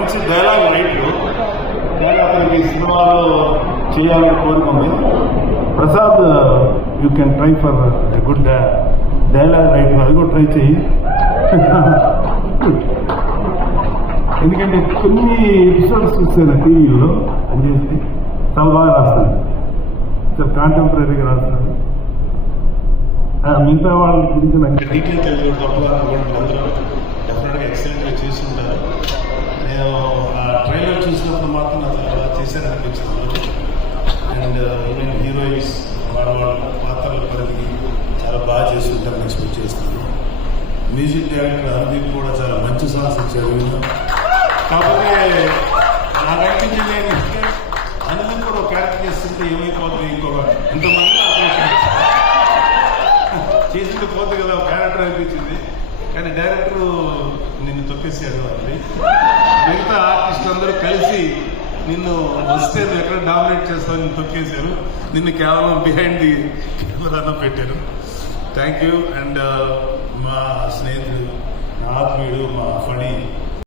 మంచి dialogue writer, కానీ అతనికి సినిమాలో చేయాలని కోరుకుంది. Prasad, you can try for good dialogue writer, అది కూడా ట్రై చేయి. ఎందుకంటే కొన్ని ఎపిసోడ్స్ చూసాను టీవీలో, అని చేసి చాలా బాగా రాస్తాను, చాలా కాంటెంపరీగా రాస్తాను. మిగతా వాళ్ళ గురించి నాకు డీటెయిల్ తెలియదు తప్ప అనుకోండి, అందరూ డెఫినెట్గా ఎక్సలెంట్గా చేసి ఉంటారు. నేను ఆ ట్రైలర్ చూసినప్పుడు మాత్రం నాకు అలా చేశారనిపించింది. అండ్ ఈవెన్ హీరోయిన్స్ వాళ్ళ పాత్రల పరిధి చాలా బాగా చేసి ఉంటారని ఎక్స్పెక్ట్ చేస్తున్నాను. మ్యూజిక్ డైరెక్టర్ హర్దీప్ కూడా చాలా మంచి సాంగ్స్ ఇచ్చారు. కాకపోతే నాకు అనిపించింది అందులో కూడా ఒక క్యారెక్టర్ చేస్తుంటే ఏమైపోతుంది, ఇంకొక ఇంతమంది చేసింది పోతుంది కదా ఒక క్యారెక్టర్ అనిపించింది. కానీ డైరెక్టర్ నిన్ను తొక్కేసాడు. అది మిగతా ఆర్టిస్టులు అందరూ కలిసి నిన్ను వస్తే నువ్వు ఎక్కడ డామినేట్ చేస్తావు, నిన్ను తొక్కేశారు. నిన్ను కేవలం బిహైండ్ ది కెమెరాలో పెట్టారు. Thank you. అండ్ మా స్నేహితుడు, మా ఆత్మీయుడు, మా ఫణి